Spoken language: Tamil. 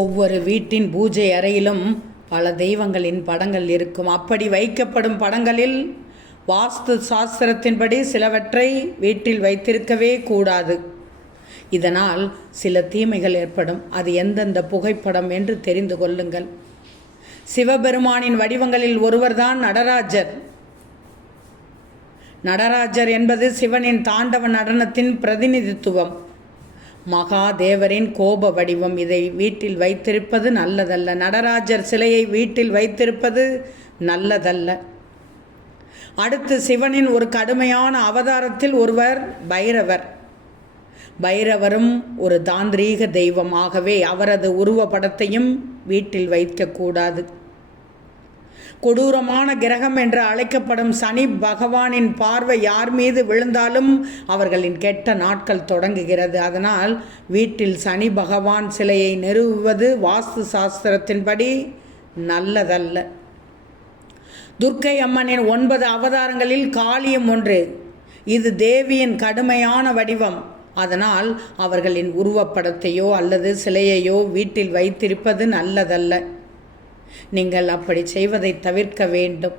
ஒவ்வொரு வீட்டின் பூஜை அறையிலும் பல தெய்வங்களின் படங்கள் இருக்கும். அப்படி வைக்கப்படும் படங்களில் வாஸ்து சாஸ்திரத்தின்படி சிலவற்றை வீட்டில் வைத்திருக்கவே கூடாது. இதனால் சில தீமைகள் ஏற்படும். அது எந்தெந்த புகைப்படம் என்று தெரிந்து கொள்ளுங்கள். சிவபெருமானின் வடிவங்களில் ஒருவர்தான் நடராஜர். நடராஜர் என்பது சிவனின் தாண்டவ நடனத்தின் பிரதிநிதித்துவம். மகாதேவரின் கோப வடிவம். இதை வீட்டில் வைத்திருப்பது நல்லதல்ல. நடராஜர் சிலையை வீட்டில் வைத்திருப்பது நல்லதல்ல. அடுத்து சிவனின் ஒரு கடுமையான அவதாரத்தில் ஒருவர் பைரவர். பைரவரும் ஒரு தாந்திரீக தெய்வம். ஆகவே அவரது உருவப்படத்தையும் வீட்டில் வைக்கக்கூடாது. கொடூரமான கிரகம் என்று அழைக்கப்படும் சனி பகவானின் பார்வை யார் மீது விழுந்தாலும் அவர்களின் கெட்ட நாட்கள் தொடங்குகிறது. அதனால் வீட்டில் சனி பகவான் சிலையை நிறுவுவது வாஸ்து சாஸ்திரத்தின்படி நல்லதல்ல. துர்க்கை அம்மனின் 9 அவதாரங்களில் காளியும் ஒன்று. இது தேவியின் கடுமையான வடிவம். அதனால் அவர்களின் உருவப்படத்தையோ அல்லது சிலையையோ வீட்டில் வைத்திருப்பது நல்லதல்ல. நீங்கள் அப்படி செய்வதை தவிர்க்க வேண்டும்.